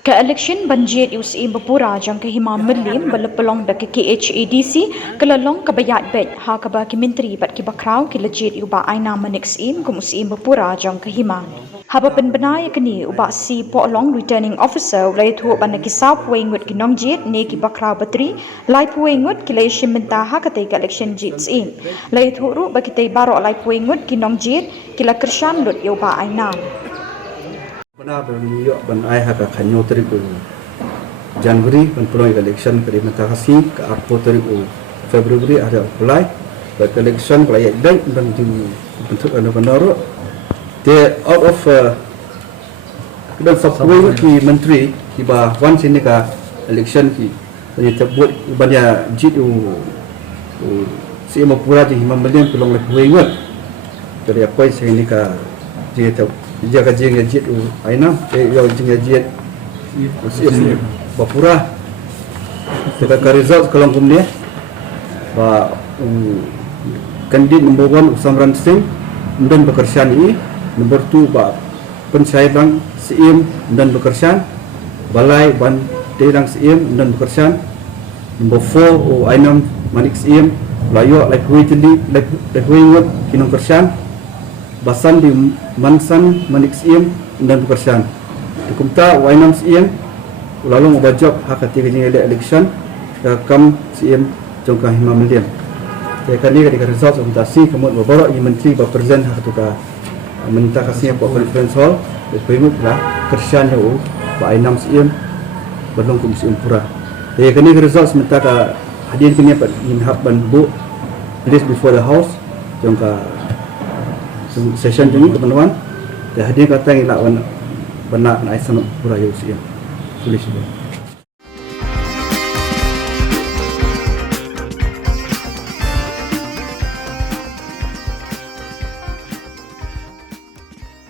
Ke election banjir USI Bapura jang ke Himam Melim belepelong da ke KHADC kelalong kebayat bet ha keba ki menteri bat ki bakrau ki legit uba aina manik sim kum USI Bapura jang ke Himam. Haba penbenai kini uba si polong returning officer ulai thu ban ki sap wengut ki nongjit ne ki bakrau batri lai puengut ki leishim menta ha kate ke election jits in. Lai thu ru ba ki baro lai puengut ki nongjit ki la kershan lut uba aina. Benar beliau benai hak kanyo teriku Januari peluang election kali mentahasi ke apa teriku Februari ada apply buat election layak dan di bentuk benar dia out of dan subway ki menteri ki ba wan sini ka election ki banyak buat banyak jitu si mapura di Himam-Meliam peluang lebih ingat dari apa sini ka dia tahu dia kaji ngajit aina yo ngajit Bapura kita ke result kalau kemudian ba kandidat number 1 Samran Singh dan bekerjaan ini number 2 ba pensaiban SIM dan bekerjaan balai ban terang SIM dan bekerjaan number 4 Ainam Manik SIM layo like witli like wingwat kinong bekerjaan basan di mansan manik siem dan bekerjaan dikumta wainam siem lalu mubajab hak ketiga election kam siem jongkah Himam-Meliam saya kali ketika result presentasi kemudian beberapa menteri berpresent hak tu ka minta kasihnya buat conference hall berpemut lah kerjaan yo wainam siem belum kum siem pura saya kali result sementara ka hadir kini inhab ban bu please before the house jongkah session ini teman-teman dah hadir kata yang lawan benar naik sangat pura USI tulis